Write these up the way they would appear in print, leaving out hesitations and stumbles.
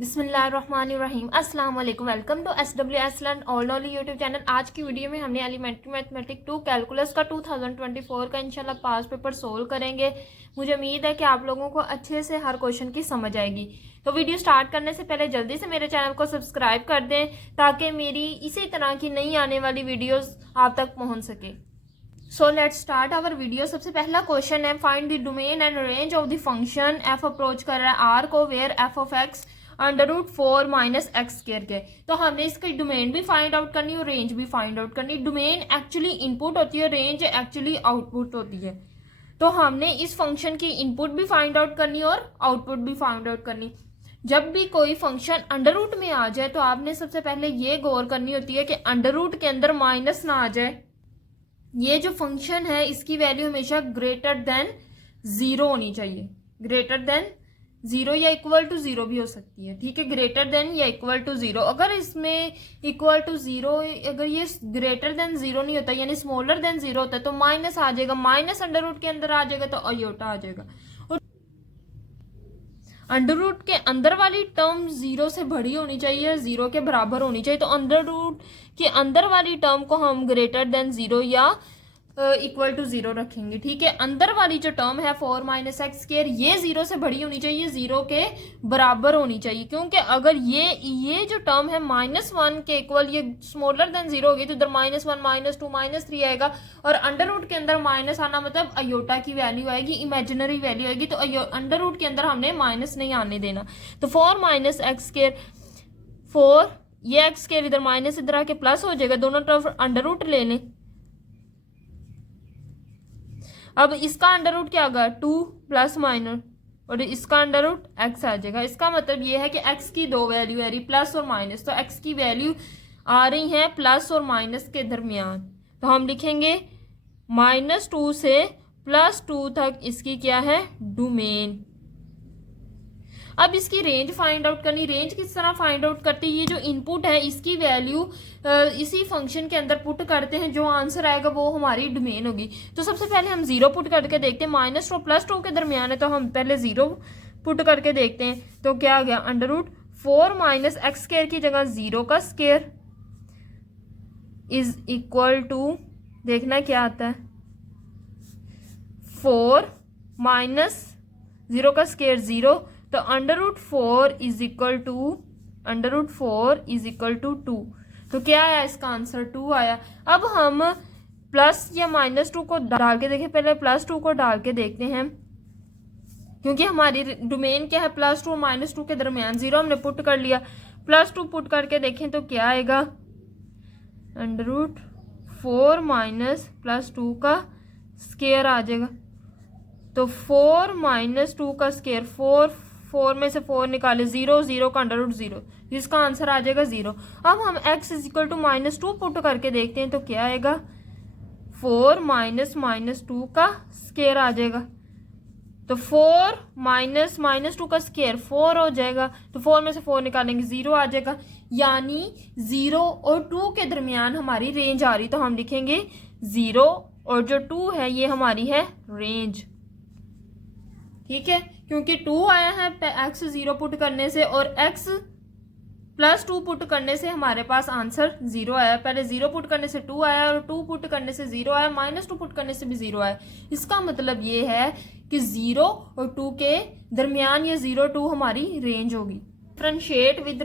बिस्मिल्लाहिर्रहमानिर्रहीम अस्सलाम वालेकुम। Welcome to SWS learn all only YouTube channel. आज की वीडियो में हमने एलिमेंट्री मैथमेटिक्स 2 कैलकुलस का 2024 का इंशाल्लाह पास पेपर सोल्व करेंगे। मुझे उम्मीद है कि आप लोगों को अच्छे से हर क्वेश्चन की समझ आएगी। तो वीडियो स्टार्ट करने से पहले जल्दी से मेरे चैनल को सब्सक्राइब कर दें ताकि मेरी इसी तरह की नई आने वाली वीडियोज़ आप तक पहुँच सके। So let's start our video. सबसे पहला क्वेश्चन है, find the domain and range of the function F approach कर रहा है आर को where F of X √4 minus X square के। तो हमने इसकी डोमेन भी फाइंड आउट करनी और रेंज भी फाइंड आउट करनी। डोमेन एक्चुअली इनपुट होती है, रेंज एक्चुअली आउटपुट होती है। तो हमने इस फंक्शन की इनपुट भी फाइंड आउट करनी और आउटपुट भी फाइंड आउट करनी। जब भी कोई फंक्शन अंडर रूट में आ जाए तो आपने सबसे पहले ये गौर करनी होती है कि अंडर रूट के अंदर माइनस ना आ जाए। ये जो फंक्शन है इसकी वैल्यू हमेशा ग्रेटर देन 0 होनी चाहिए। ग्रेटर देन 0 या इक्वल टू 0 भी हो सकती है, ठीक है। ग्रेटर देन या इक्वल टू 0। अगर इसमें इक्वल टू 0, अगर ये ग्रेटर देन 0 नहीं होता यानी स्मॉलर देन 0 होता है तो माइनस आ जाएगा। माइनस अंडर रूट के अंदर आ जाएगा तो अयोटा आ जाएगा। और अंडर रूट के अंदर वाली टर्म 0 से बड़ी होनी चाहिए, 0 के बराबर होनी चाहिए। तो अंडर रूट के अंदर वाली टर्म को हम ग्रेटर देन 0 या इक्वल टू 0 रखेंगे, ठीक है। अंदर वाली जो टर्म है 4 माइनस एक्स स्क्र ये 0 से बड़ी होनी चाहिए, 0 के बराबर होनी चाहिए। क्योंकि अगर ये जो टर्म है -1 के इक्वल, ये स्मॉलर देन 0 होगी तो इधर -1 -2 -3 आएगा। और अंडर रूट के अंदर माइनस आना मतलब अयोटा की वैल्यू आएगी, इमेजिनरी वैल्यू आएगी। तो अंडर रूट के अंदर हमने माइनस नहीं आने देना। तो 4 माइनस एक्स स्क्र 4, ये एक्स स्क्र इधर माइनस इधर आके प्लस हो जाएगा। दोनों तरफ अंडर रूट ले लें। अब इसका अंडर रूट क्या होगा 2 प्लस माइनस, और इसका अंडर रूट एक्स आ जाएगा। इसका मतलब ये है कि एक्स की दो वैल्यू आ रही प्लस और माइनस। तो एक्स की वैल्यू आ रही है प्लस और माइनस के दरमियान। तो हम लिखेंगे -2 से +2 तक इसकी क्या है डोमेन। अब इसकी रेंज फाइंड आउट करनी। रेंज किस तरह फाइंड आउट करते हैं, ये जो इनपुट है इसकी वैल्यू इसी फंक्शन के अंदर पुट करते हैं, जो आंसर आएगा वो हमारी डोमेन होगी। तो सबसे पहले हम 0 पुट करके देखते हैं। -2 +2 के दरमियान है तो हम पहले 0 पुट करके देखते हैं। तो क्या आ गया, √4 माइनस एक्स स्क्र की जगह 0 का स्क्र इज इक्वल टू, देखना क्या आता है, 4 माइनस 0 का स्क्र 0। तो √4 इज इक्वल टू 2। तो क्या आया इसका आंसर 2 आया। अब हम प्लस या -2 को डाल के देखें। पहले +2 को डाल के देखते हैं क्योंकि हमारी डोमेन क्या है +2 -2 के दरमियान। 0 हमने पुट कर लिया, +2 पुट करके देखें तो क्या आएगा, √4 माइनस +2 का स्क्वायर आ जाएगा। तो 4 -2 का स्क्वायर, 4 में से 4 निकाले 0, 0 का अंडर रूट 0, जिसका आंसर आ जाएगा 0। अब हम x is equal to -2 put करके देखते हैं तो क्या आएगा, 4 माइनस -2 का स्क्वायर आ जाएगा। तो 4 माइनस -2 का स्क्वायर 4 हो जाएगा। तो 4 में से 4 निकालेंगे 0 आ जाएगा। यानी 0 और 2 के दरमियान हमारी रेंज आ रही। तो हम लिखेंगे 0 और जो 2 है ये हमारी है रेंज, ठीक है। क्योंकि 2 आया है x 0 पुट करने से और x +2 पुट करने से हमारे पास आंसर 0 आया। पहले 0 पुट करने से 2 आया और 2 पुट करने से 0 आया, -2 पुट करने से भी 0 आया। इसका मतलब ये है कि 0 और 2 के दरमियान ये 0 2 हमारी रेंज होगी। Differentiate with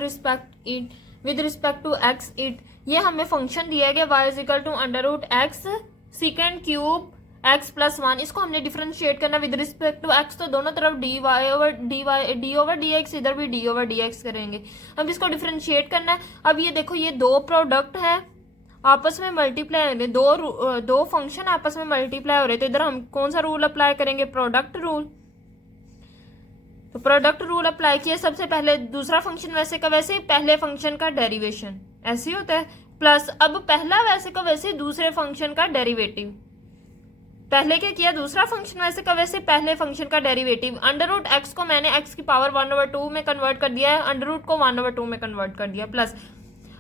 respect to x it, ये हमें फंक्शन दिया गया y is equal to √x second cube x + 1। इसको हमने डिफरेंशिएट करना विद रिस्पेक्ट टू x। तो दोनों तरफ d/dx, इधर भी d/dx करेंगे। अब इसको डिफरेंशिएट करना है। अब ये देखो, ये दो प्रोडक्ट है आपस में मल्टीप्लाई हो रहे, दो फंक्शन आपस में मल्टीप्लाई हो रहे। तो इधर हम कौन सा रूल अप्लाई करेंगे, प्रोडक्ट रूल। तो प्रोडक्ट रूल अप्लाई किया। सबसे पहले दूसरा फंक्शन वैसे का वैसे, पहले फंक्शन का डेरिवेशन ऐसे ही होता है, प्लस अब पहला वैसे का वैसे दूसरे फंक्शन का डेरिवेटिव। पहले क्या किया, दूसरा फंक्शन वैसे का वैसे पहले फंक्शन का डेरिवेटिव। √x को मैंने x की पावर 1/2 में कन्वर्ट कर दिया है, √ को 1/2 में कन्वर्ट कर दिया, प्लस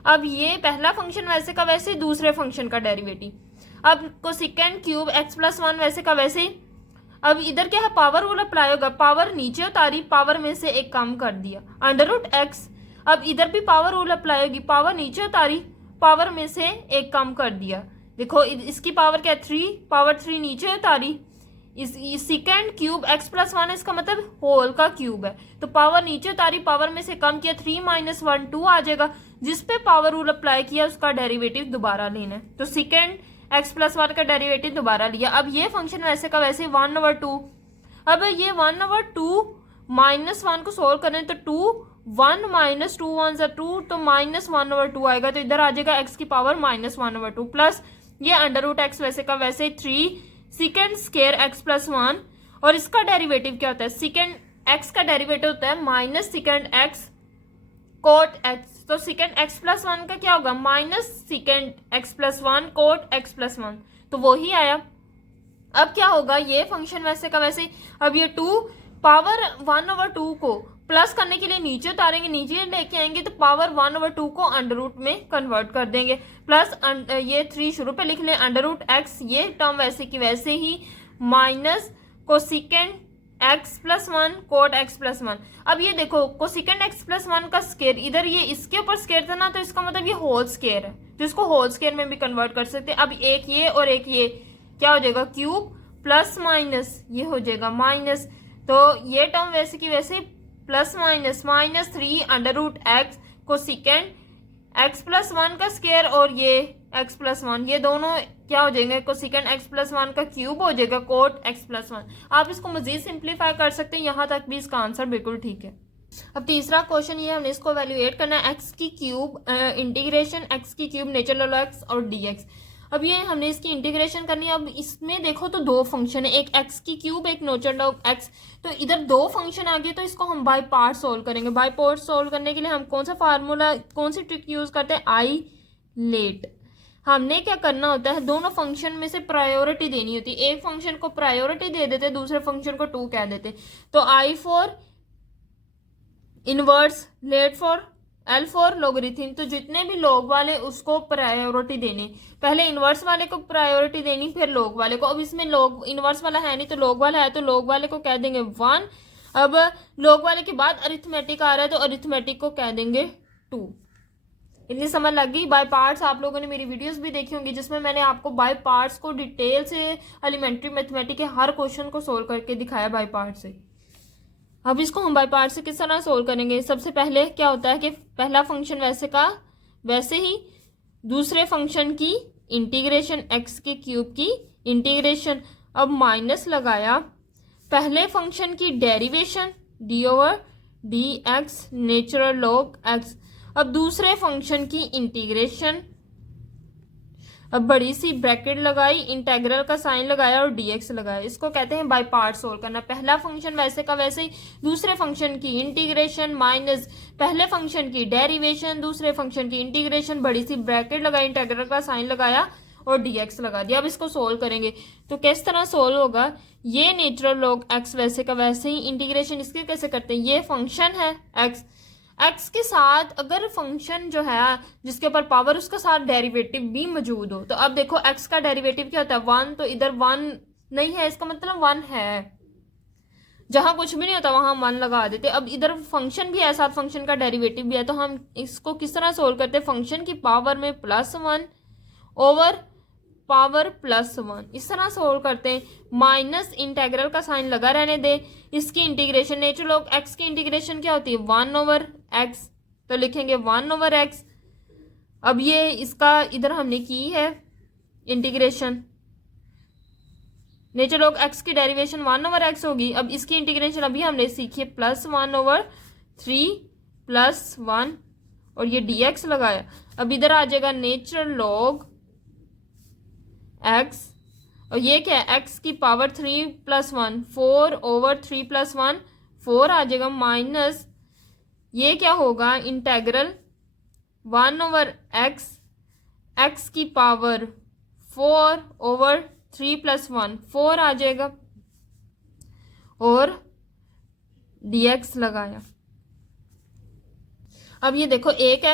अब ये पहला फंक्शन वैसे का वैसे दूसरे फंक्शन का डेरिवेटिव। अब को सेकंड क्यूब x + 1 वैसे का वैसे अब इधर क्या है, पावर रूल अप्लाई होगा, पावर नीचे उतारी, पावर में से एक कम कर दिया, अंडर रूट एक्स। अब इधर भी पावर रूल अप्लाई होगी, पावर नीचे उतारी, पावर में से एक कम कर दिया। देखो इसकी पावर क्या है 3, पावर 3 नीचे उतारी, इस सेकेंड क्यूब x प्लस 1 है, इसका मतलब होल का क्यूब है, तो पावर नीचे उतारी, पावर में से कम किया, 3 माइनस 1 2 आ जाएगा। जिस पे पावर रूल अप्लाई किया उसका डेरिवेटिव दोबारा लेना है, तो सेकेंड x प्लस 1 का डेरिवेटिव दोबारा लिया। अब ये फंक्शन वैसे का वैसे 1/2, अब ये 1/2 माइनस 1 को सोल्व करें तो 2, 1 माइनस 2 1 सा 2, तो माइनस 1/2 आएगा, तो इधर आ जाएगा x की पावर माइनस 1/2 प्लस ये अंडर रूट एक्स वैसे का वैसे 3 सेकेंड स्केयर x प्लस 1, और इसका डेरिवेटिव क्या होता है, सेकेंड x का डेरिवेटिव होता है minus second x cot x, तो सेकेंड x प्लस 1 का क्या होगा minus second x plus 1 cot x plus 1, तो वो ही आया। अब क्या होगा, ये फंक्शन वैसे का वैसे, अब ये 2 पावर 1/2 को प्लस करने के लिए नीचे उतारेंगे, नीचे लेके आएंगे तो पावर 1/2 को अंडर रूट में कन्वर्ट कर देंगे, प्लस ये 3 शुरू पे लिख लें, अंडर रूट एक्स, ये टर्म वैसे की वैसे ही, minus cosecant x plus 1 cot x plus 1। अब ये देखो कोसेकेंड एक्स प्लस 1 का स्केयर, इधर ये इसके ऊपर स्केयर था ना, तो इसका मतलब ये होल स्केयर है, तो इसको होल स्केयर में भी कन्वर्ट कर सकते हैं। अब एक ये और एक ये क्या हो जाएगा, क्यूब प्लस माइनस ये हो जाएगा माइनस, तो ये टर्म वैसे की वैसे plus minus minus 3 under root X cosecant x plus 1 का स्केयर, और ये एक्स प्लस 1, ये दोनों क्या हो जाएंगे, कोसेकेंड एक्स प्लस 1 का क्यूब हो जाएगा कोट एक्स प्लस 1। आप इसको मजीद सिंप्लीफाई कर सकते हैं, यहाँ तक भी इसका आंसर बिल्कुल ठीक है। अब तीसरा क्वेश्चन ये हमने इसको वैल्यूएट करना है, एक्स की क्यूब इंटीग्रेशन एक्स की क्यूब नेचुरल एक्स और डीएक्स। अब ये हमने इसकी इंटीग्रेशन करनी है। अब इसमें देखो तो दो फंक्शन है, एक एक्स की क्यूब एक नेचुरल लॉग एक्स, तो इधर दो फंक्शन आ गए, तो इसको हम बाय पार्ट सोल्व करेंगे। बाय पार्ट सोल्व करने के लिए हम कौन सा फार्मूला, कौन सी ट्रिक यूज करते हैं, आई लेट। हमने क्या करना होता है, दोनों फंक्शन में से प्रायोरिटी देनी होती है, एक फंक्शन को प्रायोरिटी दे देते, दूसरे फंक्शन को 2 कह देते। तो I for inverse, let for, L for logarithm, तो जितने भी लोग वाले उसको प्रायोरिटी देनी, पहले इनवर्स वाले को प्रायोरिटी देनी फिर लोग वाले को। अब इसमें लोग इनवर्स वाला है नहीं तो लोग वाला है, तो लोग वाले को कह देंगे 1। अब लोग वाले के बाद अरिथमेटिक आ रहा है तो अरिथमेटिक को कह देंगे 2। इतनी समझ लग गई। बाय पार्ट्स आप लोगों ने मेरी वीडियोस भी देखी होंगी जिसमें मैंने आपको बाय पार्ट्स को डिटेल से एलिमेंट्री मैथमेटिक्स के हर क्वेश्चन को सोल्व करके दिखाया बाय पार्ट से। अब इसको हम बाय पार्ट से किस तरह सोल्व करेंगे, सबसे पहले क्या होता है कि पहला फंक्शन वैसे का वैसे ही, दूसरे फंक्शन की इंटीग्रेशन एक्स के क्यूब की इंटीग्रेशन, अब माइनस लगाया, पहले फंक्शन की derivation D over D x natural log x, अब दूसरे फंक्शन की इंटीग्रेशन, अब बड़ी सी ब्रैकेट लगाई, इंटेग्रल का साइन लगाया और dx लगाया। इसको कहते हैं बाय पार्ट सोल्व करना। पहला फंक्शन वैसे का वैसे ही, दूसरे फंक्शन की इंटीग्रेशन माइनस पहले फंक्शन की डेरिवेशन, दूसरे फंक्शन की इंटीग्रेशन, बड़ी सी ब्रैकेट लगाई, इंटेग्रल का साइन लगाया और dx लगा दिया। अब इसको सोल्व करेंगे तो किस तरह सोल्व होगा, ये नेचुरल लॉग x वैसे का वैसे ही, इंटीग्रेशन इसके कैसे करते हैं, ये फंक्शन है एक्स के साथ अगर फंक्शन जो है जिसके ऊपर पावर उसका साथ डेरिवेटिव भी मौजूद हो, तो अब देखो एक्स का डेरिवेटिव क्या होता है 1, तो इधर 1 नहीं है इसका मतलब 1 है, जहां कुछ भी नहीं होता वहां 1 लगा देते। अब इधर फंक्शन भी है साथ फंक्शन का डेरिवेटिव भी है, तो हम इसको किस तरह सोल्व करते हैं, फंक्शन की पावर में +1 ओवर पावर +1 इस तरह सोल्व करते हैं। माइनस इंटेग्रल का साइन लगा रहने दे, इसकी इंटीग्रेशन नेचुरल लॉग एक्स की इंटीग्रेशन क्या होती है 1 ओवर एक्स, तो लिखेंगे 1 ओवर एक्स। अब ये इसका इधर हमने की है इंटीग्रेशन, नेचुरल लॉग एक्स की डेरिवेशन 1 ओवर एक्स होगी। अब इसकी इंटीग्रेशन अभी हमने सीखी है +1 ओवर 3 +1 और ये dx लगाया। अब इधर आ जाएगा नेचुरल लॉग एक्स, और ये क्या है एक्स की पावर 3 +1 4 ओवर 3 +1 4 आ जाएगा, माइनस ये क्या होगा इंटेग्रल 1 ओवर एक्स, एक्स की पावर 4 ओवर 3 +1 4 आ जाएगा और dx लगाया। अब ये देखो एक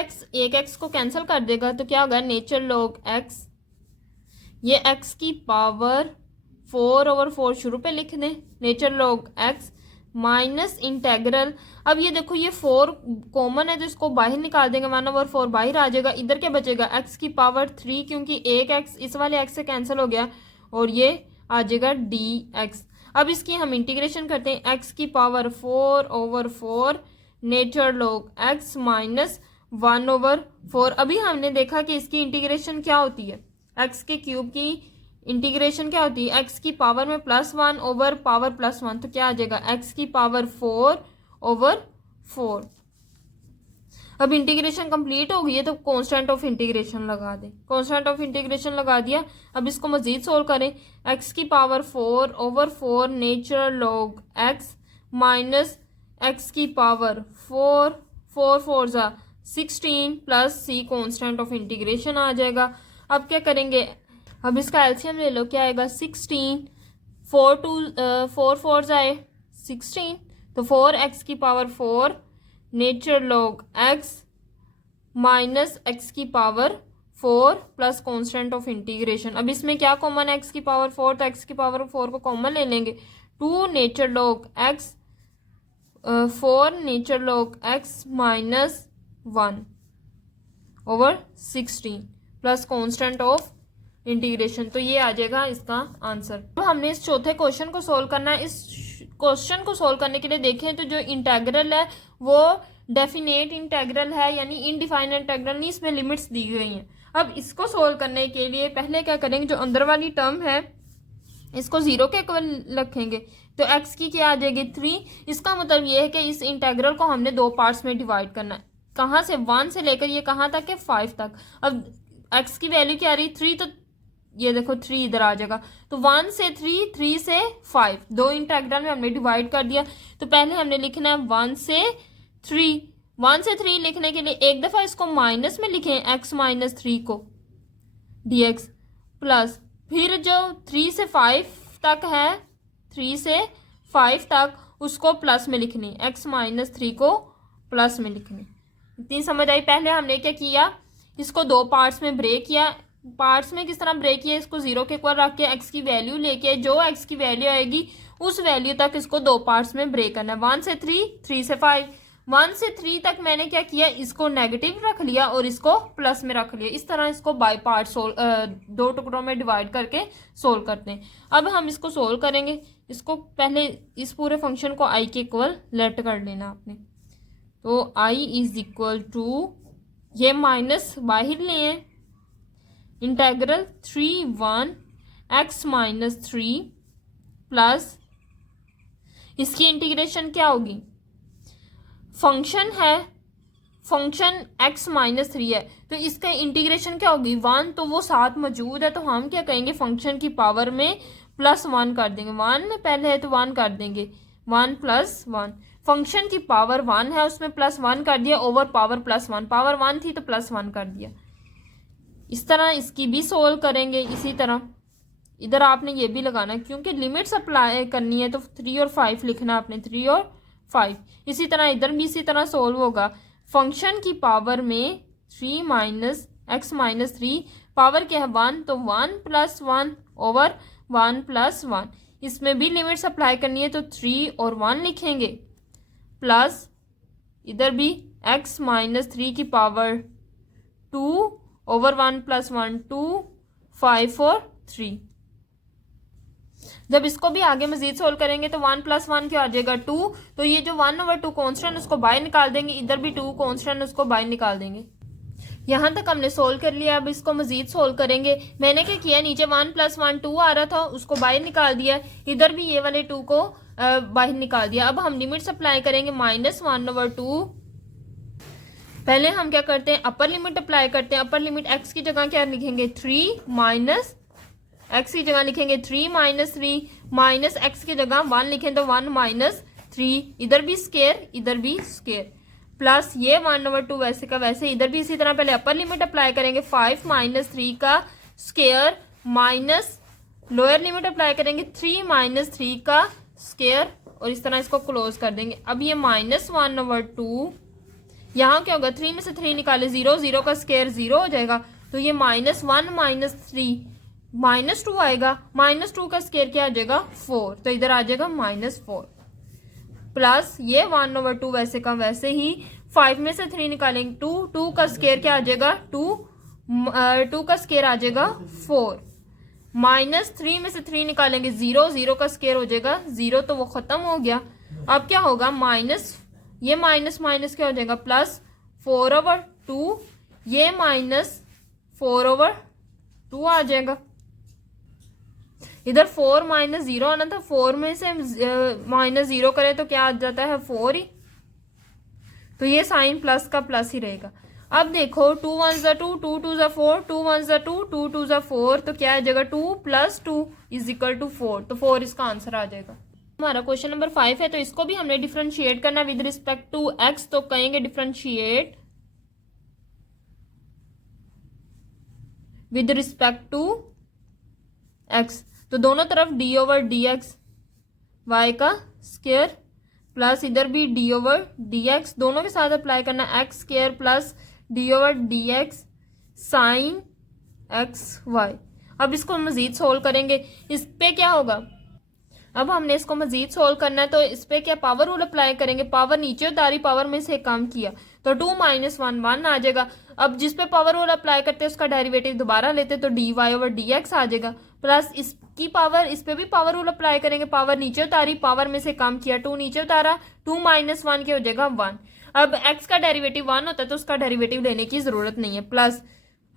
एक्स को कैंसिल कर देगा तो क्या होगा नेचुरल लॉग एक्स, ये x की पावर 4/4 शुरू पे लिख दें, nature log x minus integral. अब ये देखो ये 4 कॉमन है तो इसको बाहर निकाल देंगे, 1/4 बाहर आ जाएगा। इधर क्या बचेगा, एक्स की पावर 3, क्योंकि एक एक्स इस वाले एक्स से कैंसिल हो गया और ये आ जाएगा dx। अब इसकी हम इंटीग्रेशन करते हैं, एक्स की power 4/4 nature log x minus 1/4। अभी हमने देखा कि इसकी इंटीग्रेशन क्या होती है, एक्स के क्यूब की इंटीग्रेशन क्या होती है, एक्स की पावर में +1 ओवर पावर +1, तो क्या आ जाएगा एक्स की पावर 4/4। अब इंटीग्रेशन कंप्लीट हो गई है तो कांस्टेंट ऑफ इंटीग्रेशन लगा दें, कांस्टेंट ऑफ इंटीग्रेशन लगा दिया। अब इसको मजीद सोल्व करें, एक्स की power 4/4 nature log x minus x की power 4 × 16 plus C constant of integration आ जाएगा। अब क्या करेंगे, अब इसका एलसीएम ले लो, क्या आएगा 16, 4 4 जाए 16, तो 4x की power 4 nature log x minus x की power 4 plus constant of integration. अब इसमें क्या कॉमन है, x की पावर 4, तो x की पावर 4 को कॉमन ले लेंगे, 2 nature log x 4 nature log x minus 1/16 plus constant of integration. तो ये आ जाएगा इसका आंसर। तो हमने इस चौथे क्वेश्चन को सोल्व करना है। इस क्वेश्चन को सोल्व करने के लिए देखें तो जो इंटेग्रल है वो डेफिनेट इंटेग्रल है, यानी इनडिफाइंड इंटेग्रल नहीं, इसमें लिमिट्स दी गई हैं। अब इसको सोल्व करने के लिए पहले क्या करेंगे, जो अंदर वाली टर्म है इसको 0 के इक्वल रखेंगे, तो x की क्या आ जाएगी 3। इसका मतलब ये है कि इस इंटेग्रल को हमने 2 पार्ट्स में डिवाइड करना है, कहाँ से 1 से लेकर ये कहाँ तक है 5 तक। अब x की वैल्यू क्या आ रही 3, तो ये देखो 3 इधर आ जाएगा, तो 1 से 3, 3 से 5, 2 इंटेग्रल में हमने डिवाइड कर दिया। तो पहले हमने लिखना है 1 से 3, 1 से 3 लिखने के लिए एक दफ़ा इसको माइनस में लिखें, x माइनस 3 को dx, प्लस फिर जो 3 से 5 तक है, 3 से 5 तक उसको प्लस में लिखनी, x माइनस 3 को प्लस में लिखनी। इतनी समझ आई। पहले हमने क्या किया, इसको 2 पार्ट्स में ब्रेक किया। पार्ट्स में किस तरह ब्रेक किया, इसको 0 के इक्वल रख के x की वैल्यू लेके जो x की वैल्यू आएगी उस वैल्यू तक इसको 2 पार्ट्स में ब्रेक करना है, 1 से 3, 3 से 5। 1 से 3 तक मैंने क्या किया, इसको नेगेटिव रख लिया और इसको प्लस में रख लिया। इस तरह इसको बाय पार्ट 2 टुकड़ों में डिवाइड करके सोल्व करते हैं। अब हम इसको सोल्व करेंगे। इसको पहले इस पूरे फंक्शन को i के इक्वल लेट कर लेना आपने, तो i इज इक्वल टू, ये माइनस बाहर लिए, इंटेग्रल 3 x माइनस 3 प्लस इसकी इंटीग्रेशन क्या होगी, फंक्शन है, फंक्शन x माइनस 3 है तो इसका इंटीग्रेशन क्या होगी 1, तो वो साथ मौजूद है तो हम क्या कहेंगे फंक्शन की पावर में +1 कर देंगे। 1 में पहले है तो 1 कर देंगे, 1 + 1, फंक्शन की पावर 1 है उसमें +1 कर दिया, ओवर पावर +1, पावर 1 थी तो +1 कर दिया। इस तरह इसकी भी सोल्व करेंगे। इसी तरह इधर आपने ये भी लगाना है, क्योंकि लिमिट्स अप्लाई करनी है तो 3 और 5 लिखना आपने, 3 और 5। इसी तरह इधर भी इसी तरह सोल्व होगा, फंक्शन की पावर में 3 माइनस x माइनस 3, पावर क्या है 1, तो 1 + 1 ओवर 1 + 1। इसमें भी लिमिट्स अप्लाई करनी है तो 3 और 1 लिखेंगे, प्लस इधर भी x माइनस 3 की पावर 2 ओवर 1 + 1, 2, 5 और 3। जब इसको भी आगे मजीद सोल्व करेंगे तो 1 + 1 क्या आ जाएगा 2, तो ये जो 1/2 कांस्टेंट उसको बाहर निकाल देंगे, इधर भी 2 कांस्टेंट उसको बाहर निकाल देंगे। यहाँ तक हमने सोल्व कर लिया। अब इसको मजीद सोल्व करेंगे। मैंने क्या किया, नीचे 1 + 1 2 आ रहा था उसको बाहर निकाल दिया, इधर भी ये वाले 2 को बाहर निकाल दिया। अब हम लिमिट्स अप्लाई करेंगे, -1/2। पहले हम क्या करते हैं, अपर लिमिट अप्लाई करते हैं। अपर लिमिट x की जगह क्या लिखेंगे 3 माइनस x की जगह लिखेंगे 3 माइनस 3, माइनस x की जगह 1 लिखें तो 1 माइनस 3, इधर भी स्केयर इधर भी स्केयर, प्लस ये 1/2 वैसे का वैसे, इधर भी इसी तरह पहले अपर लिमिट अप्लाई करेंगे 5 माइनस 3 का square, minus lower limit apply करेंगे 3 माइनस 3 का स्केयर, और इस तरह इसको क्लोज कर देंगे। अब ये -1/2, यहाँ क्या होगा 3 में से 3 निकाले 0, 0 का स्केयर 0 हो जाएगा, तो ये -1 - 3 -2 आएगा, -2 का स्केयर क्या आ जाएगा 4, तो इधर आ जाएगा -4 प्लस ये 1/2 वैसे का वैसे ही 5 में से 3 निकालेंगे 2, 2 का स्केयर क्या आ जाएगा 2, 2 का स्केयर आ जाएगा 4, -3 में से 3 निकालेंगे 0, 0 का स्केयर हो जाएगा 0, तो वो खत्म हो गया। अब क्या होगा माइनस, ये माइनस माइनस क्या हो जाएगा +4/2, ये -4/2 आ जाएगा। इधर 4 -0 आना था, 4 में से -0 करें तो क्या आ जाता है 4 ही, तो ये साइन प्लस का प्लस ही रहेगा। अब देखो 2 1s 2, 2 2s 4, 2 1s 2, 2 2s 4, तो क्या आ जाएगा 2 + 2 = 4, तो 4 इसका आंसर आ जाएगा। हमारा क्वेश्चन नंबर 5 है, तो इसको भी हमने डिफरेंशिएट करना विद रिस्पेक्ट टू x, तो कहेंगे differentiate with respect to x, तो दोनों तरफ d/dx y का स्क्वायर प्लस इधर भी d/dx, दोनों के साथ अप्लाई करना x² plus d/dx sign xy। अब इसको मजीद सोल्व करेंगे, इस पे क्या होगा, अब हमने इसको मजीद सोल्व करना है, तो इस पे क्या पावर रूल अप्लाई करेंगे, पावर नीचे उतारी, पावर में से कम किया, तो 2 - 1 1 आ जाएगा। अब जिस पे पावर रूल अप्लाई करते हैं उसका डेरिवेटिव दोबारा लेते तो dy/dx आ जाएगा, प्लस इसकी पावर, इस पे भी पावर रूल अप्लाई करेंगे, पावर नीचे उतारी, पावर में से कम किया, 2 नीचे उतारा, 2 - 1 क्या हो जाएगा 1। अब x का डेरिवेटिव 1 होता है तो उसका डेरिवेटिव लेने की जरूरत नहीं है, प्लस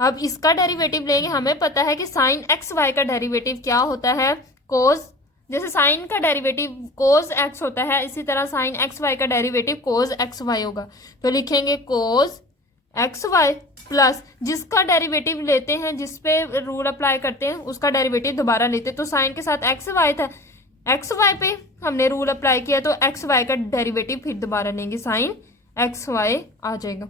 अब इसका डेरिवेटिव लेंगे, हमें पता है कि साइन xy का डेरिवेटिव क्या होता है कोस, जैसे साइन का डेरिवेटिव कोस x होता है, इसी तरह साइन xy का डेरिवेटिव कोस xy होगा, तो लिखेंगे कोस xy प्लस जिसका डेरिवेटिव लेते हैं, जिस पे रूल अप्लाई करते हैं उसका डेरिवेटिव दोबारा लेते हैं, तो साइन के साथ xy था, xy पे हमने रूल अप्लाई किया तो xy का डेरिवेटिव फिर दोबारा लेंगे, साइन xy आ जाएगा।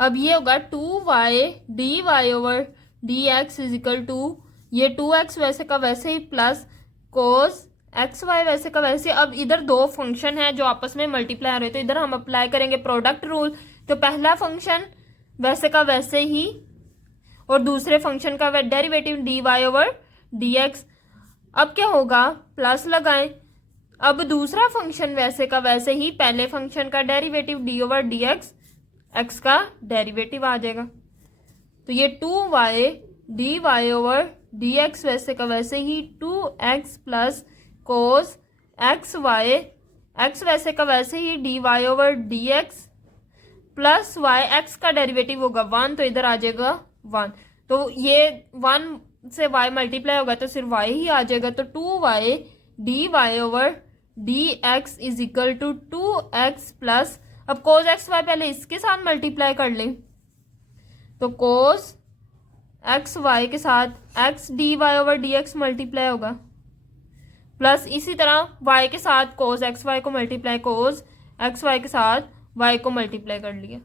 अब ये होगा 2y dy/dx = ये 2x वैसे का वैसे ही प्लस कोस xy वैसे का वैसे। अब इधर दो फंक्शन है जो आपस में मल्टीप्लाई हो रहे, तो इधर हम अप्लाई करेंगे प्रोडक्ट रूल, तो पहला फंक्शन वैसे का वैसे ही और दूसरे फंक्शन का डेरिवेटिव dy/dx। अब क्या होगा प्लस लगाएं, अब दूसरा फंक्शन वैसे का वैसे ही, पहले फंक्शन का डेरिवेटिव dy/dx, x का डेरिवेटिव आ जाएगा, तो ये 2y dy/dx वैसे का वैसे ही 2x plus cos xy, x वैसे का वैसे ही dy/dx प्लस y, x का डेरिवेटिव होगा 1, तो इधर आ जाएगा 1, तो ये 1 से y मल्टीप्लाई होगा तो सिर्फ y ही आ जाएगा, तो 2y dy/dx = 2x प्लस, अब कोस xy पहले इसके साथ मल्टीप्लाई कर लें, तो कोस xy के साथ x dy/dx मल्टीप्लाई होगा, प्लस इसी तरह y के साथ कोस xy को मल्टीप्लाई, कोस xy के साथ y को मल्टीप्लाई कर लिया।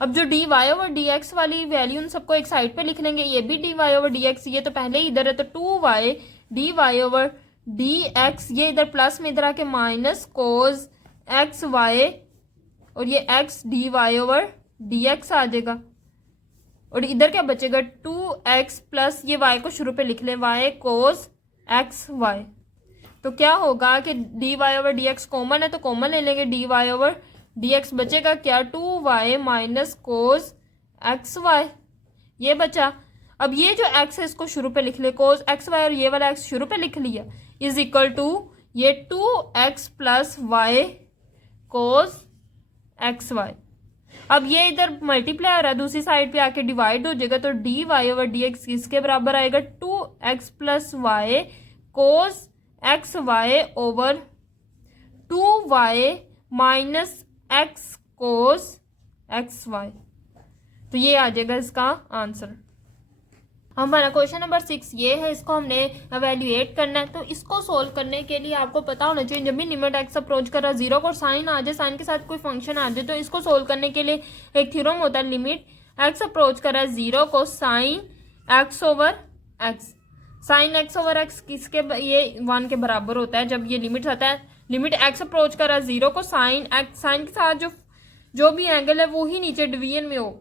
अब जो dy/dx वाली वैल्यू उन सबको एक साइड पे लिख लेंगे, ये भी dy/dx, ये तो पहले ही इधर है, तो 2y dy/dx, ये इधर प्लस में इधर आके माइनस कोस xy और ये x dy/dx आ जाएगा, और इधर क्या बचेगा 2x प्लस ये y को शुरू पे लिख लें y कोस xy, तो क्या होगा कि dy/dx कॉमन है तो कॉमन ले लेंगे, dy/dx बचेगा क्या 2y माइनस कोस xy, ये बचा। अब ये जो x है इसको शुरू पे लिख ले, कोस xy और ये वाला x शुरू पे लिख लिया, = ये 2x प्लस y कोस xy। अब ये इधर मल्टीप्लाई हो रहा है, दूसरी साइड पे आके डिवाइड हो जाएगा, तो dy/dx इसके बराबर आएगा 2x प्लस y कोस xy over 2y minus x कोस xy, तो ये आ जाएगा इसका आंसर। हमारा क्वेश्चन नंबर 6 ये है, इसको हमने एवेल्युएट करना है, तो इसको सोल्व करने के लिए आपको पता होना चाहिए जब भी लिमिट x अप्रोच कर रहा है 0 को साइन आ जाए, साइन के साथ कोई फंक्शन आ जाए, तो इसको सोल्व करने के लिए एक थ्योरम होता है, लिमिट x अप्रोच कर रहा है 0 को sine x over x, sine x over x किसके, ये 1 के बराबर होता है जब ये लिमिट आता है, लिमिट x अप्रोच कर रहा है 0 को साइन x, साइन के साथ जो भी एंगल है वो ही नीचे डिवीजन में हो,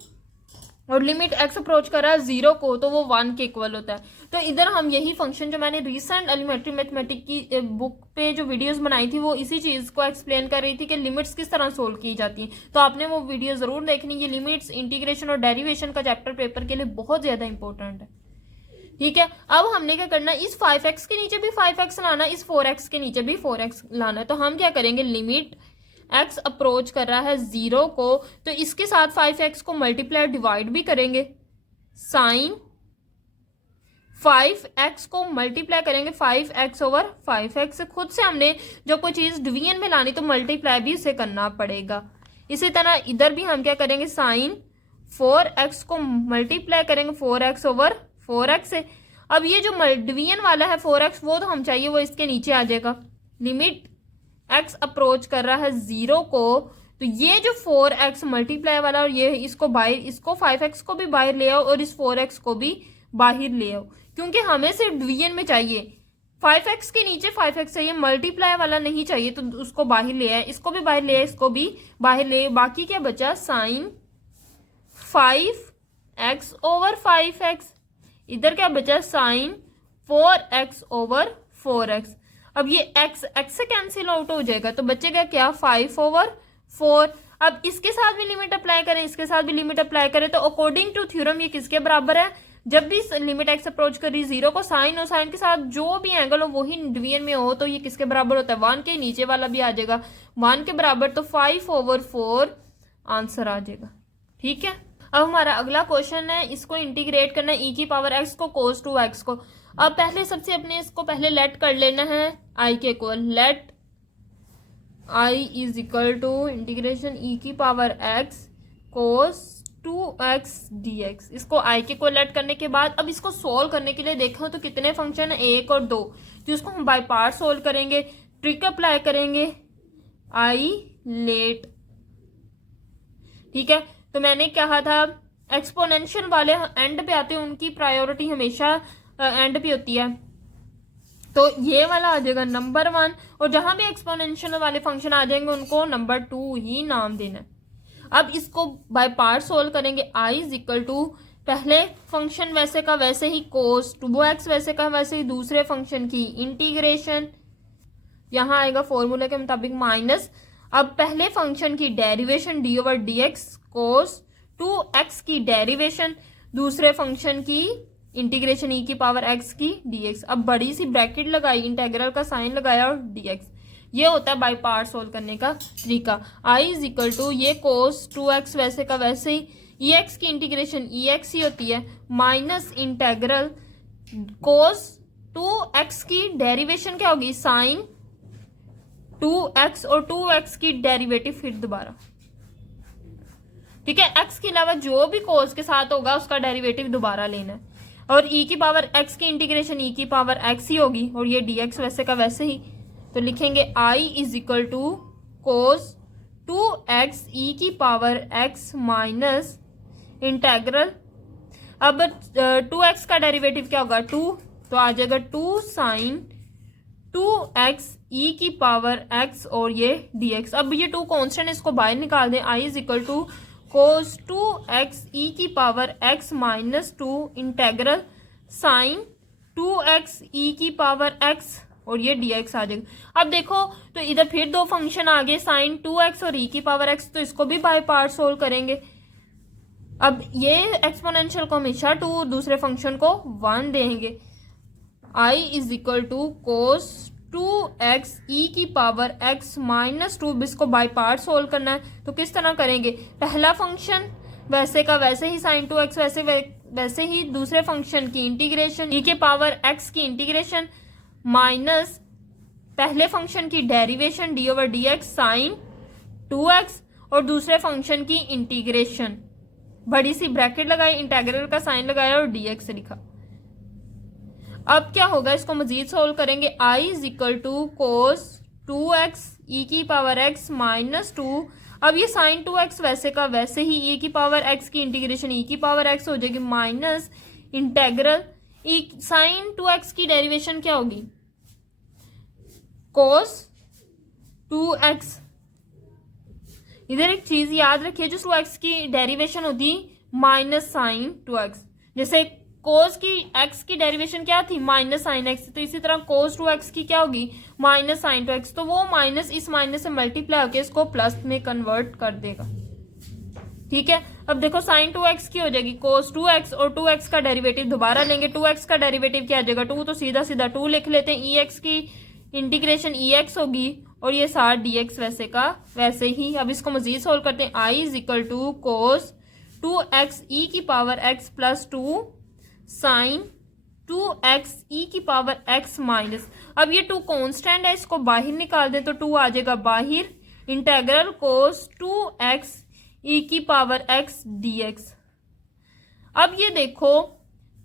और लिमिट एक्स अप्रोच कर रहा है 0 को तो वो 1 के इक्वल होता है। तो इधर हम यही फंक्शन जो मैंने रिसेंट एलिमेंट्री मैथमेटिक्स की बुक पे जो वीडियोस बनाई थी वो इसी चीज़ को एक्सप्लेन कर रही थी कि लिमिट्स किस तरह सोल्व की जाती हैं। तो आपने वो वीडियो ज़रूर देखनी। ये लिमिट्स, इंटीग्रेशन और डेरिवेशन का चैप्टर पेपर के लिए बहुत ज़्यादा इंपॉर्टेंट है। ठीक है, अब हमने क्या करना है, इस 5x के नीचे भी 5x लाना, इस 4x के नीचे भी 4x लाना है। तो हम क्या करेंगे, लिमिट x अप्रोच कर रहा है 0 को तो इसके साथ 5x को मल्टीप्लाई डिवाइड भी करेंगे, साइन 5x को मल्टीप्लाई करेंगे 5x ओवर 5x। खुद से हमने जो कोई चीज़ डिवीजन में लानी तो मल्टीप्लाई भी इसे करना पड़ेगा। इसी तरह इधर भी हम क्या करेंगे, साइन 4x को मल्टीप्लाई करेंगे 4x ओवर 4x से। अब ये जो डिवीजन वाला है 4x वो तो हम चाहिए वो इसके नीचे आ जाएगा। लिमिट x अप्रोच कर रहा है 0 को तो ये जो 4x मल्टीप्लाई वाला और ये इसको बाहर, इसको 5x को भी बाहर ले आओ और इस 4x को भी बाहर ले आओ, क्योंकि हमें सिर्फ डिवीजन में चाहिए। 5x के नीचे 5x चाहिए, मल्टीप्लाई वाला नहीं चाहिए तो उसको बाहर ले आए, इसको भी बाहर ले आए, इसको भी बाहर ले। बाकी क्या बचा, साइन 5x ओवर 5x। इधर क्या बचा, साइन 4x ओवर 4x। अब ये x से कैंसिल आउट हो जाएगा तो बचेगा क्या, 5 ओवर 4। अब इसके साथ भी लिमिट अप्लाई करें, इसके साथ भी लिमिट अप्लाई करें तो अकॉर्डिंग टू थ्योरम ये किसके बराबर है, जब भी लिमिट x अप्रोच करी 0 को, साइन और साइन के साथ जो भी एंगल हो वही डिवीजन में हो तो ये किसके बराबर होता है, 1 के। नीचे वाला भी आ जाएगा 1 के बराबर, तो 5 ओवर 4 आंसर आ जाएगा। ठीक है, अब हमारा अगला क्वेश्चन है, इसको इंटीग्रेट करना है e की पावर x को cos 2x को। अब पहले सबसे अपने इसको पहले लेट कर लेना है i के equal, let i is equal to integration e की power x cos 2x dx। इसको i के इक्वल लेट करने के बाद अब इसको सोल्व करने के लिए देखो तो कितने फंक्शन है, 1 और 2, तो इसको हम बाय पार्ट सोल्व करेंगे, ट्रिक अप्लाई करेंगे, i लेट। ठीक है, तो मैंने कहा था एक्सपोनेंशियल वाले एंड पे आते हैं, उनकी प्रायोरिटी हमेशा एंड पे होती है। तो ये वाला आ जाएगा नंबर 1 और जहां भी एक्सपोनेंशियल वाले फंक्शन आ जाएंगे उनको नंबर 2 ही नाम देना है। अब इसको बाय पार्ट सोल्व करेंगे, i इज इक्वल टू पहले फंक्शन वैसे का वैसे ही cos 2x वैसे का वैसे ही दूसरे फंक्शन की इंटीग्रेशन, यहाँ आएगा फॉर्मूले के मुताबिक माइनस, अब पहले फंक्शन की derivation D over D x, cos 2x की डेरिवेशन, दूसरे फंक्शन की इंटीग्रेशन e की पावर x की dx। अब बड़ी सी ब्रैकेट लगाई, इंटेग्रल का साइन लगाया और dx। ये होता है बाय पार्ट सोल्व करने का तरीका। i इज इक्वल टू ये कोस 2x वैसे का वैसे ही ex की इंटीग्रेशन ex ही होती है माइनस इंटेग्रल कोस 2x की डेरिवेशन क्या होगी, साइन 2x और 2x की डेरिवेटिव फिर दोबारा। ठीक है, x के अलावा जो भी कोस के साथ होगा उसका डेरिवेटिव दोबारा लेना है और e की पावर x की इंटीग्रेशन e की पावर x ही होगी और ये dx वैसे का वैसे ही। तो लिखेंगे i is equal to cos 2x e की पावर x माइनस इंटेग्रल, अब 2x का डेरिवेटिव क्या होगा 2, तो आ जाएगा 2 साइन 2x e की पावर x और ये dx। अब ये 2 कांस्टेंट इसको बाहर निकाल दें, i is equal to cos 2x e की power x minus 2 integral sine 2x e की पावर x और ये dx आ जाएगा। अब देखो तो इधर फिर 2 फंक्शन आ गए, साइन 2x और e की पावर x, तो इसको भी बाय पार्ट सोल्व करेंगे। अब ये एक्सपोनेंशियल को हमेशा 2, दूसरे फंक्शन को 1 देंगे। i is equal to cos 2x e की पावर x माइनस 2, इसको बाय पार्ट सोल्व करना है तो किस तरह करेंगे, पहला फंक्शन वैसे का वैसे ही साइन 2x वैसे ही दूसरे फंक्शन की इंटीग्रेशन e के पावर x की इंटीग्रेशन माइनस पहले फंक्शन की derivation D over D X sine 2x और दूसरे फंक्शन की इंटीग्रेशन, बड़ी सी ब्रैकेट लगाई, इंटेग्रल का साइन लगाया और dx लिखा। अब क्या होगा, इसको मजीद सोल्व करेंगे, i is equal to cos 2x e की पावर x माइनस 2। अब ये साइन 2x वैसे का वैसे ही e की पावर x की इंटीग्रेशन e की पावर x हो जाएगी माइनस इंटेग्रल साइन 2x की डेरिवेशन क्या होगी, कोस 2x। इधर एक चीज याद रखिए, जो 2x की डेरिवेशन होती माइनस साइन 2x। जैसे कोस की x की डेरिवेशन क्या थी, माइनस साइन x, तो इसी तरह कोस 2x की क्या होगी, माइनस साइन 2x। तो वो माइनस इस माइनस से मल्टीप्लाई होकर इसको प्लस में कन्वर्ट कर देगा। ठीक है, अब देखो साइन 2x की हो जाएगी कोस 2x और 2x का डेरिवेटिव दोबारा लेंगे। 2x का डेरिवेटिव क्या आ जाएगा, 2, तो सीधा सीधा 2 लिख लेते हैं। ex की इंटीग्रेशन ex होगी और ये सार dx वैसे का वैसे ही। अब इसको मजीद सोल्व करते हैं। i is equal to cos 2x e की power x plus 2 sine 2x e की पावर x माइनस, अब ये 2 कांस्टेंट है, इसको बाहर निकाल दें तो 2 आ जाएगा बाहर। इंटेग्रल कोस 2x e की पावर x dx। अब ये देखो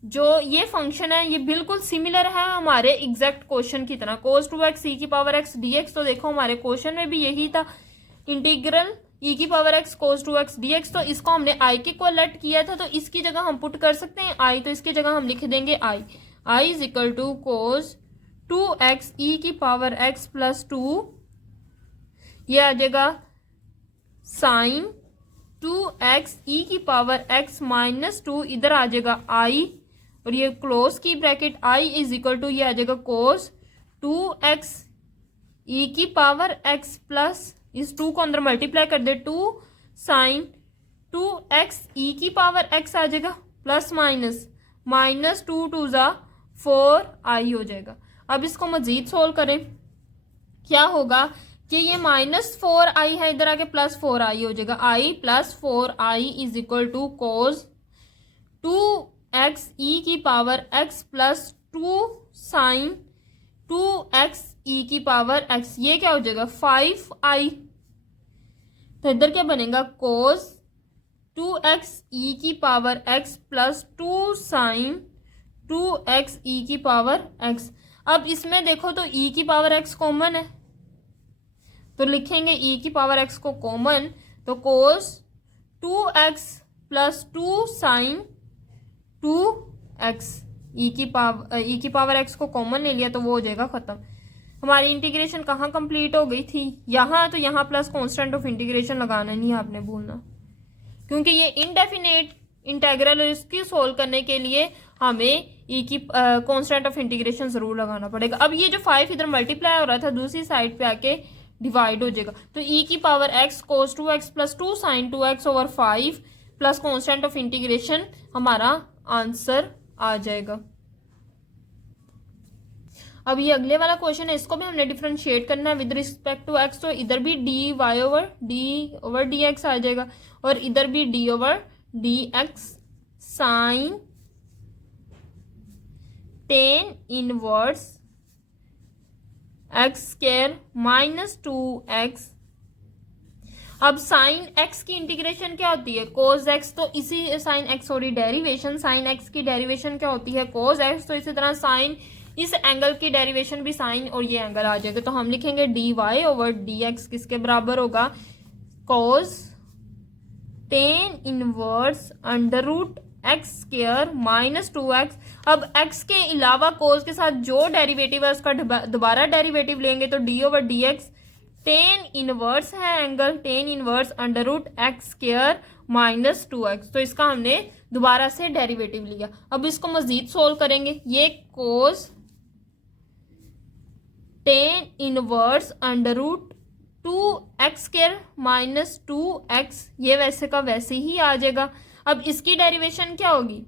जो ये फंक्शन है ये बिल्कुल सिमिलर है हमारे एग्जैक्ट क्वेश्चन की तरह, कोस 2x e की पावर x dx। तो देखो हमारे क्वेश्चन में भी यही था, इंटीग्रल e की power x cos 2x dx। तो इसको हमने i के इक्वल लेट किया था, तो इसकी जगह हम पुट कर सकते हैं i, तो इसकी जगह हम लिख देंगे i is equal to cos 2x e की पावर x प्लस 2, ये आ जाएगा साइन 2x e की पावर x माइनस 2, इधर आ जाएगा i और ये क्लोज की bracket i is equal to, ये आ जाएगा कोस 2x e की पावर x प्लस, इस 2 को अंदर मल्टीप्लाई कर दे 2 साइन 2x e की पावर x आ जाएगा प्लस माइनस माइनस 2 2 जा 4i हो जाएगा। अब इसको मजीद सोल्व करें, क्या होगा कि ये माइनस 4i है, इधर आके प्लस 4i हो जाएगा। i plus 4i is equal to cos 2x e की power x plus 2 sine 2x e की पावर x, ये क्या हो जाएगा 5i। तो इधर क्या बनेगा कोस 2x e की power x plus 2 sine 2x e की पावर x। अब इसमें देखो तो e की पावर x कॉमन है, तो लिखेंगे e की पावर x को कॉमन, तो cos 2x plus 2 sine 2x, e की पावर x को कॉमन ले लिया तो वो हो जाएगा खत्म। हमारी इंटीग्रेशन कहाँ कंप्लीट हो गई थी, यहाँ, तो यहाँ प्लस कांस्टेंट ऑफ इंटीग्रेशन लगाना नहीं है आपने भूलना, क्योंकि ये इनडेफिनेट इंटेग्रल है, इसकी सोल्व करने के लिए हमें e की कांस्टेंट ऑफ इंटीग्रेशन जरूर लगाना पड़ेगा। अब ये जो 5 इधर मल्टीप्लाई हो रहा था दूसरी साइड पे आके डिवाइड हो जाएगा, तो e की power x cos 2x plus 2 sine 2x over 5 plus constant of integration हमारा आंसर आ जाएगा। अब ये अगले वाला क्वेश्चन है, इसको भी हमने डिफरेंशिएट करना है विद रिस्पेक्ट टू x, तो इधर भी dy ओवर dx आ जाएगा और इधर भी d over dx sine tan inverse x square minus 2x। अब साइन x की इंटीग्रेशन क्या होती है कोस x, तो इसी sine x sorry derivation, sine x की डेरिवेशन क्या होती है कोस x, तो इसी तरह साइन इस एंगल की डेरिवेशन भी साइन और ये एंगल आ जाएगा, तो हम लिखेंगे dy ओवर dx किसके बराबर होगा cos tan inverse under root x square minus 2x। अब x के अलावा कोस के साथ जो डेरिवेटिव है उसका दोबारा डेरिवेटिव लेंगे, तो d over dx tan inverse है angle, tan inverse under root x square minus 2x, तो इसका हमने दोबारा से डेरिवेटिव लिया। अब इसको मजीद सोल्व करेंगे, ये cos tan inverse under root 2x square minus 2x, ये वैसे का वैसे ही आ जाएगा। अब इसकी डेरिवेशन क्या होगी,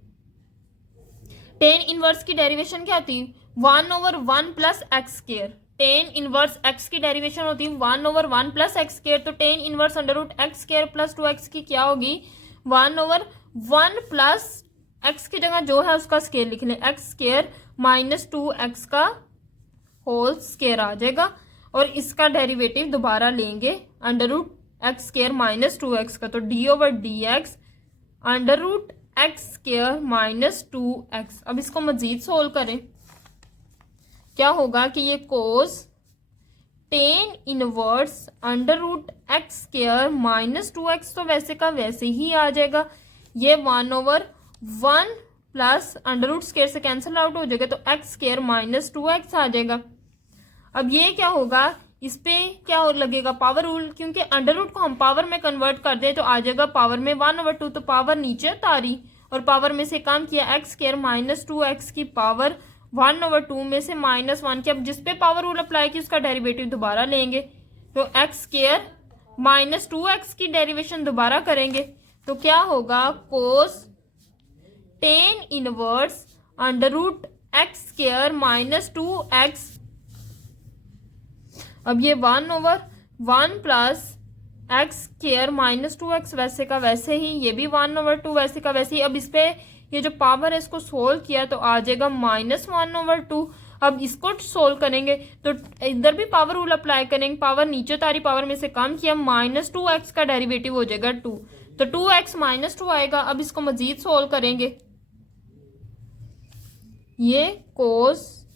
tan इनवर्स की डेरिवेशन क्या होती है 1 over 1 plus X square, tan inverse x की डेरिवेशन होती है 1 ओवर 1 प्लस एक्स स्क्वायर, तो tan inverse under root X square plus 2x की क्या होगी 1 ओवर 1 प्लस x की जगह जो है उसका स्क्वायर लिख लें, एक्स स्क्वायर माइनस 2x का होल स्क्वायर आ जाएगा और इसका डेरिवेटिव दोबारा लेंगे under root X square minus 2x का, तो d over dx under root X square minus 2x। अब इसको मजीद सोल्व करें, क्या होगा कि ये cos tan inverse under root X square minus 2x, तो वैसे का वैसे ही आ जाएगा, ये 1 over 1 plus under root square से कैंसिल आउट हो जाएगा, तो एक्स स्क्वायर माइनस 2x आ जाएगा। अब ये क्या होगा इस पे क्या और लगेगा, पावर रूल, क्योंकि अंडर रूट को हम पावर में कन्वर्ट कर दे तो आ जाएगा पावर में 1/2, तो पावर नीचे उतारी और पावर में से कम किया, एक्स स्क्वायर माइनस 2x की पावर 1/2 में से -1 की। अब जिस पे पावर रूल अप्लाई की उसका डेरिवेटिव दोबारा लेंगे, तो एक्स स्क्वायर माइनस 2x की डेरिवेशन दोबारा करेंगे तो क्या होगा, cos tan inverse under root X square minus 2x। अब ये 1/1 plus X square minus 2x वैसे का वैसे ही, ये भी 1/2 वैसे का वैसे ही। अब इस पे ये जो पावर है इसको सोल्व किया तो आ जाएगा -1/2। अब इसको सोल्व करेंगे तो इधर भी पावर रूल अप्लाई करेंगे, पावर नीचे तारी पावर में से कम किया, -2x का डेरिवेटिव हो जाएगा 2, तो 2x - 2 आएगा। अब इसको मजीद सोल्व करेंगे, ये cos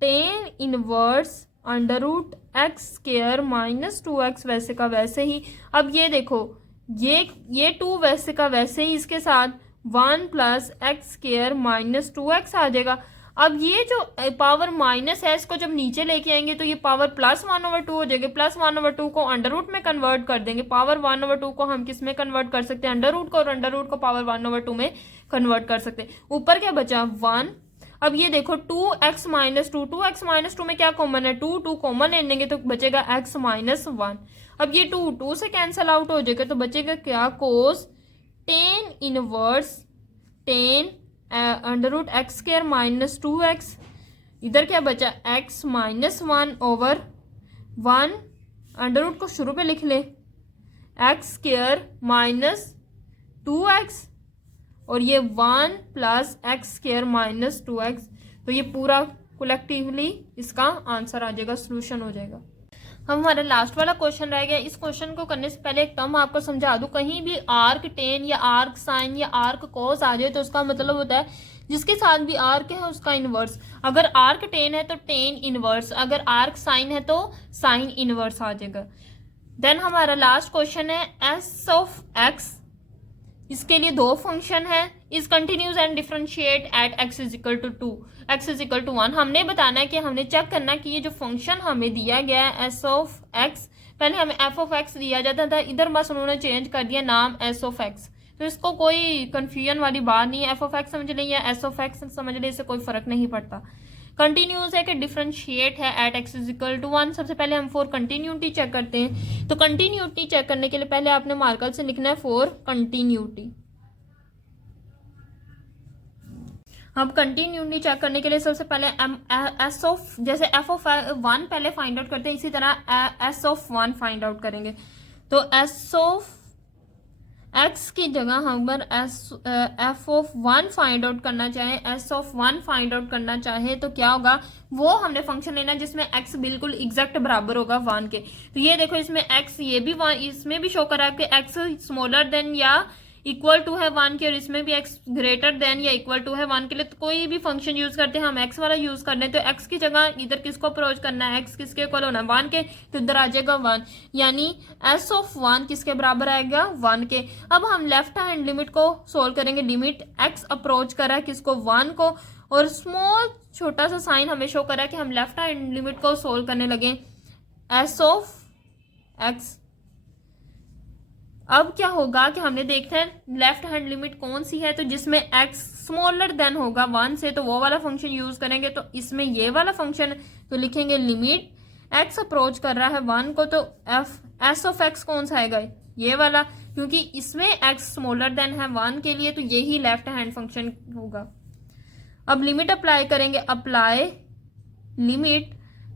tan inverse under root X square minus 2x वैसे का वैसे ही। अब ये देखो, ये 2 वैसे का वैसे ही, इसके साथ 1 plus X square minus 2x आ जाएगा। अब ये जो पावर माइनस है इसको जब नीचे लेके आएंगे तो ये पावर +1/2 हो जाएगी। +1/2 को अंडर रूट में कन्वर्ट कर देंगे, पावर 1/2 को हम किस में कन्वर्ट कर सकते हैं, अंडर रूट को, और अंडर रूट को पावर 1/2 में कन्वर्ट कर सकते हैं। ऊपर क्या बचा 1। अब ये देखो 2x - 2, 2x - 2 में क्या कॉमन है, 2 कॉमन ले लेंगे तो बचेगा x - 1। अब ये 2 से कैंसिल आउट हो जाएगा तो बचेगा क्या, cos tan inverse tan under root X square minus 2x। इधर क्या बचा, x - 1/1, अंडर रूट को शुरू पे लिख ले, एक्स स्क्वायर माइनस 2x और ये 1 plus X square minus 2x। तो ये पूरा कलेक्टिवली इसका आंसर आ जाएगा, सोल्यूशन हो जाएगा। हम हमारा लास्ट वाला क्वेश्चन रह गया। इस क्वेश्चन को करने से पहले एक टर्म आपको समझा दूं, कहीं भी आर्क टेन या आर्क साइन या आर्क कॉस आ जाए तो उसका मतलब होता है जिसके साथ भी आर्क है उसका इनवर्स। अगर आर्क टेन है तो टेन इनवर्स, अगर आर्क साइन है तो साइन इनवर्स आ जाएगा। देन हमारा लास्ट क्वेश्चन है एस ऑफ एक्स, इसके लिए 2 फंक्शन है, is continuous and differentiate at x = 2, x = 1। हमने बताना है कि हमने चेक करना कि ये जो फंक्शन हमें दिया गया है s ऑफ x, पहले हमें f ऑफ x दिया जाता था, इधर बस उन्होंने चेंज कर दिया नाम s ऑफ x, तो इसको कोई कंफ्यूजन वाली बात नहीं है, f ऑफ x समझ लें या s ऑफ x समझ लें, इससे कोई फर्क नहीं पड़ता। कंटिन्यूस है कि डिफरेंशिएट है एट x = 1। सबसे पहले हम फॉर कंटिन्यूटी चेक करते हैं, तो कंटिन्यूटी चेक करने के लिए पहले आपने मार्कर से लिखना है फॉर कंटिन्यूटी। अब कंटिन्यूटी चेक करने के लिए सबसे पहले एस ऑफ, जैसे एफ ऑफ 1 पहले फाइंड आउट करते हैं, इसी तरह एस ऑफ 1 फाइंड आउट करेंगे। तो एस ऑफ एक्स की जगह हम अगर एफ ऑफ 1 फाइंड आउट करना चाहें, एस ऑफ 1 फाइंड आउट करना चाहें तो क्या होगा, वो हमने फंक्शन लेना जिसमें एक्स बिल्कुल एग्जैक्ट बराबर होगा 1 के। तो ये देखो इसमें एक्स, ये भी 1, इसमें भी शो करा है कि एक्स स्मॉलर देन या इक्वल टू है 1 के, और इसमें भी x ग्रेटर देन या इक्वल टू है 1 के लिए। तो कोई भी फंक्शन यूज करते हैं हम x वाला यूज कर लें, तो x की जगह इधर किसको अप्रोच करना है, x किसके इक्वल होना है 1 के, तो इधर आ जाएगा 1, यानी s ऑफ 1 किसके बराबर आएगा 1 के। अब हम लेफ्ट हैंड लिमिट को सोल्व करेंगे, लिमिट x अप्रोच कर रहा है किसको 1 को, और स्मॉल छोटा सा साइन हमें शो कर रहा है कि हम लेफ्ट हैंड लिमिट को सोल्व करने लगे s ऑफ x। अब क्या होगा कि हमने देखते हैं लेफ्ट हैंड लिमिट कौन सी है, तो जिसमें x स्मॉलर देन होगा 1 से, तो वो वाला फंक्शन यूज करेंगे। तो इसमें ये वाला फंक्शन, तो लिखेंगे लिमिट x अप्रोच कर रहा है 1 को, तो s ऑफ x कौन सा आएगा, ये वाला, क्योंकि इसमें x स्मॉलर देन है 1 के लिए, तो यही लेफ्ट हैंड फंक्शन होगा। अब लिमिट अप्लाई करेंगे, अप्लाई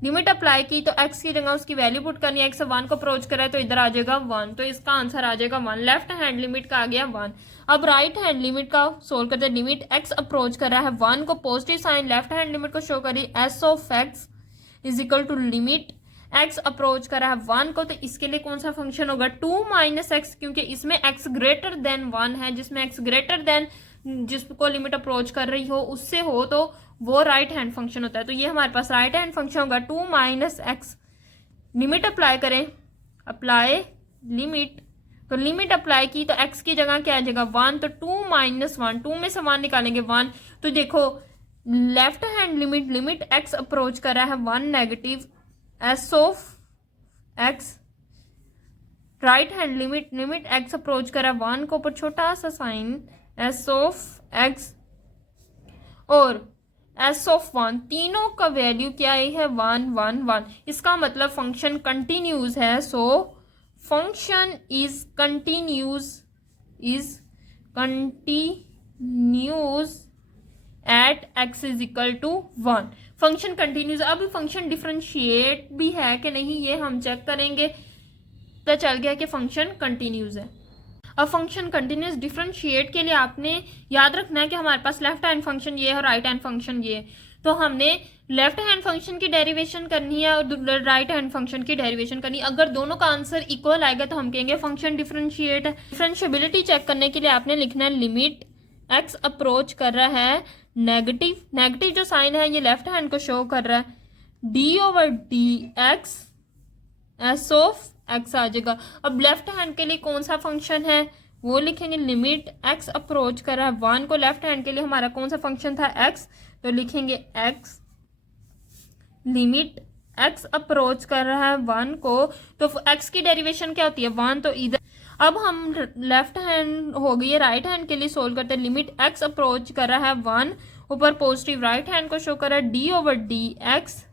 लिमिट अप्लाई की तो x की जगह उसकी वैल्यू पुट करनी है, x 1 को अप्रोच करा है तो इधर आ जाएगा 1, तो इसका आंसर आ जाएगा 1। लेफ्ट हैंड लिमिट का आ गया 1। अब राइट हैंड लिमिट का सोल्व करते हैं, लिमिट x अप्रोच कर रहा है 1 को, positive sign left hand limit को शो करी, s ऑफ x is equal to limit x approach कर रहा है 1 को, तो इसके लिए कौन सा फंक्शन होगा 2 - x, क्योंकि इसमें x ग्रेटर देन 1 है, जिसमें x ग्रेटर देन जिसको लिमिट अप्रोच कर रही हो उससे हो तो वो राइट हैंड फंक्शन होता है। तो ये हमारे पास राइट हैंड फंक्शन होगा 2 - x। लिमिट अप्लाई करें, अप्लाई लिमिट, तो लिमिट अप्लाई की तो x की जगह क्या आ जाएगा 1, तो 2 - 1, 2 में से 1 निकालेंगे 1, तो देखो left hand limit x approach कर रहा है 1 negative, s of x, right hand limit x approach कर रहा है 1 के ऊपर छोटा सा साइन एस ऑफ एक्स और एस ऑफ 1, तीनों का वैल्यू क्या है 1 1 1। इसका मतलब फंक्शन कंटिन्यूज है। So function is continues at X is equal to 1। Function continues. अब फंक्शन डिफरेंशिएट भी है कि नहीं ये हम चेक करेंगे। तो चल गया कि फंक्शन कंटिन्यूज है। अब फंक्शन कंटिन्यूस डिफरेंशिएट के लिए आपने याद रखना है कि हमारे पास लेफ्ट हैंड फंक्शन ये है और राइट हैंड फंक्शन ये है। तो हमने लेफ्ट हैंड फंक्शन की डेरिवेशन करनी है और राइट हैंड फंक्शन की डेरिवेशन करनी है। अगर दोनों का आंसर इक्वल आएगा तो हम कहेंगे फंक्शन डिफरेंशिएट है। डिफरेंशिएबिलिटी चेक करने के लिए आपने लिखना है लिमिट एक्स अप्रोच कर रहा है नेगेटिव जो साइन है ये लेफ्ट हैंड को शो कर रहा है d over D x s of x आ जाएगा। अब लेफ्ट हैंड के लिए कौन सा फंक्शन है वो लिखेंगे लिमिट एक्स अप्रोच कर रहा है 1 को। लेफ्ट हैंड के लिए हमारा कौन सा फंक्शन था एक्स, तो लिखेंगे एक्स लिमिट एक्स अप्रोच कर रहा है 1 को। तो एक्स की डेरिवेशन क्या होती है 1, तो इधर अब हम लेफ्ट हैंड हो गई है। राइट हैंड के लिए सोल्व करते हैं। लिमिट एक्स अप्रोच कर रहा है 1 ऊपर पॉजिटिव राइट हैंड को शो कर रहा है डी ओवर डी एक्स,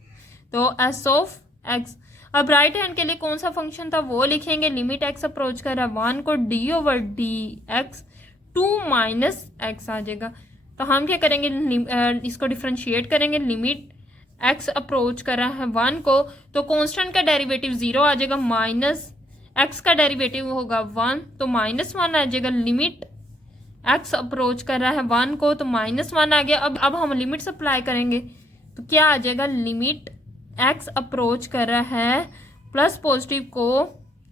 तो एस ऑफ एक्स। अब राइट हैंड के लिए कौन सा फंक्शन था वो लिखेंगे लिमिट एक्स अप्रोच कर रहा है 1 को d over D x 2 minus x आ जाएगा। तो हम क्या करेंगे इसको डिफरेंशिएट करेंगे। लिमिट एक्स अप्रोच कर रहा है 1 को, तो कांस्टेंट का डेरिवेटिव 0 आ जाएगा, माइनस एक्स का डेरिवेटिव होगा 1 तो -1 आ जाएगा। लिमिट एक्स अप्रोच कर रहा है 1 को, तो -1 आ गया। अब हम लिमिट्स अप्लाई करेंगे तो क्या आ जाएगा लिमिट एक्स अप्रोच कर रहा है प्लस पॉजिटिव को,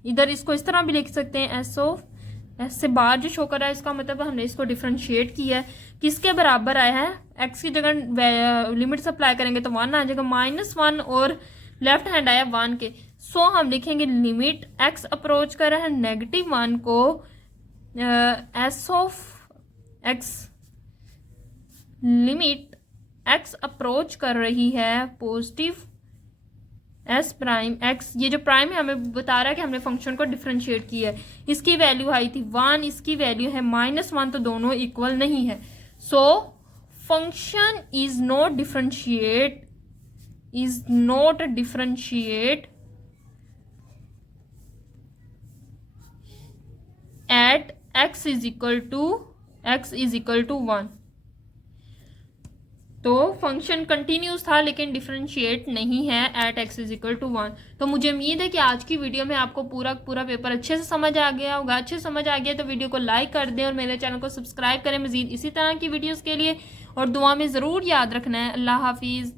इधर इसको इस तरह भी लिख सकते हैं एस ऑफ एस से बाहर जो शो कर रहा है इसका मतलब हमने इसको डिफरेंशिएट किया है। किसके बराबर आया है एक्स की जगह लिमिट्स अप्लाई करेंगे तो 1 आ जाएगा, -1 और लेफ्ट हैंड आया 1 के। सो हम लिखेंगे लिमिट एक्स अप्रोच कर रहा है -1 को S of x limit x approach कर रही है पॉजिटिव एस प्राइम एक्स। ये जो प्राइम है हमें बता रहा है कि हमने फंक्शन को डिफरेंशिएट किया है। इसकी वैल्यू आई थी 1, इसकी वैल्यू है -1, तो दोनों इक्वल नहीं है। So function is not differentiate at X is equal to 1। तो फंक्शन कंटिन्यूस था लेकिन डिफरेंशिएट नहीं है at X is equal to 1। तो मुझे उम्मीद है कि आज की वीडियो में आपको पूरा पेपर अच्छे से समझ आ गया होगा। अच्छे से समझ आ गया तो वीडियो को लाइक कर दें और मेरे चैनल को सब्सक्राइब करें मजीद इसी तरह की वीडियोस के लिए, और दुआ में ज़रूर याद रखना है। अल्लाह हाफिज़।